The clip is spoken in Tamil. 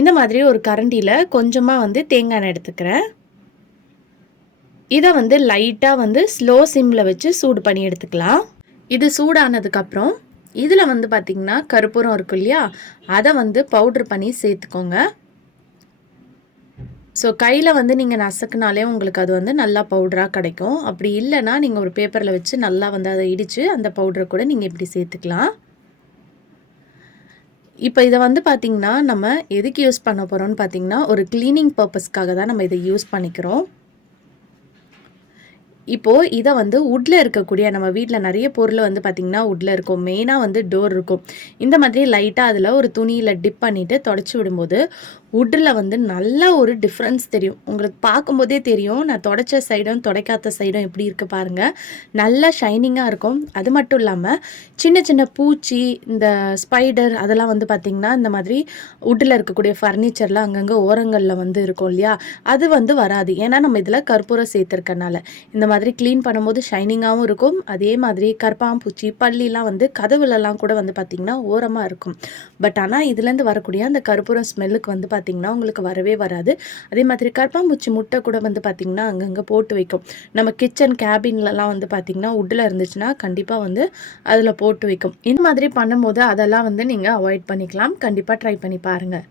இந்த மாதிரி ஒரு கரண்டியில் கொஞ்சமாக வந்து தேங்காய் எண்ணெய் எடுத்துக்கிறேன். இதை வந்து லைட்டாக வந்து ஸ்லோ சிம்மில் வச்சு சூடு பண்ணி எடுத்துக்கலாம். இது சூடானதுக்கப்புறம் இதில் வந்து பார்த்திங்கன்னா கற்பூரம் இருக்கும் இல்லையா, அதை வந்து பவுட்ரு பண்ணி சேர்த்துக்கோங்க. ஸோ கையில் வந்து நீங்கள் நசுக்குனாலே உங்களுக்கு அது வந்து நல்லா பவுடராக கிடைக்கும். அப்படி இல்லைன்னா நீங்கள் ஒரு பேப்பரில் வச்சு நல்லா வந்து அதை இடித்து அந்த பவுடரை கூட நீங்கள் இப்படி சேர்த்துக்கலாம். இப்போ இதை வந்து பார்த்திங்கன்னா நம்ம எதுக்கு யூஸ் பண்ண போகிறோம்னு பார்த்திங்கன்னா ஒரு க்ளீனிங் பர்பஸ்க்காக தான் நம்ம இதை யூஸ் பண்ணிக்கிறோம். இப்போது இதை வந்து வுட்டில் இருக்கக்கூடிய நம்ம வீட்டில் நிறைய பொருள் வந்து பார்த்திங்கன்னா வுட்டில் இருக்கும். மெயினாக வந்து டோர் இருக்கும். இந்த மாதிரி லைட்டாக அதில் ஒரு துணியில் டிப் பண்ணிவிட்டு தொடச்சி விடும்போது வுட்டில் வந்து நல்ல ஒரு டிஃப்ரென்ஸ் தெரியும். உங்களுக்கு பார்க்கும்போதே தெரியும். நான் தொடச்ச சைடும் துடைக்காத சைடும் எப்படி இருக்குது பாருங்கள். நல்லா ஷைனிங்காக இருக்கும். அது மட்டும் இல்லாமல் சின்ன சின்ன பூச்சி, இந்த ஸ்பைடர் அதெல்லாம் வந்து பார்த்திங்கன்னா இந்த மாதிரி வுட்டில் இருக்கக்கூடிய ஃபர்னிச்சரில் அங்கங்கே ஓரங்களில் வந்து இருக்கும் இல்லையா, அது வந்து வராது. ஏன்னா நம்ம இதில் கற்பூரம் சேர்த்துருக்கனால இந்த மாதிரி க்ளீன் பண்ணும்போது ஷைனிங்காகவும் இருக்கும். அதே மாதிரி கரப்பாம்பூச்சி, பல்லிலாம் வந்து கதவுலலாம் கூட வந்து பார்த்திங்கன்னா ஓரமாக இருக்கும். பட் ஆனால் இதுலேருந்து வரக்கூடிய அந்த கற்பூரம் ஸ்மெல்லுக்கு வந்து பார்த்திங்கன்னா உங்களுக்கு வரவே வராது. அதே மாதிரி கரப்பாம்பூச்சி முட்டை கூட வந்து பார்த்திங்கன்னா அங்கங்கே போட்டு வைக்கும். நம்ம கிச்சன் கேபின்லலாம் வந்து பார்த்திங்கன்னா வுட்டில் இருந்துச்சுன்னா கண்டிப்பாக வந்து அதில் போட்டு வைக்கும். இந்த மாதிரி பண்ணும்போது அதெல்லாம் வந்து நீங்கள் அவாய்ட் பண்ணிக்கலாம். கண்டிப்பாக ட்ரை பண்ணி பாருங்கள்.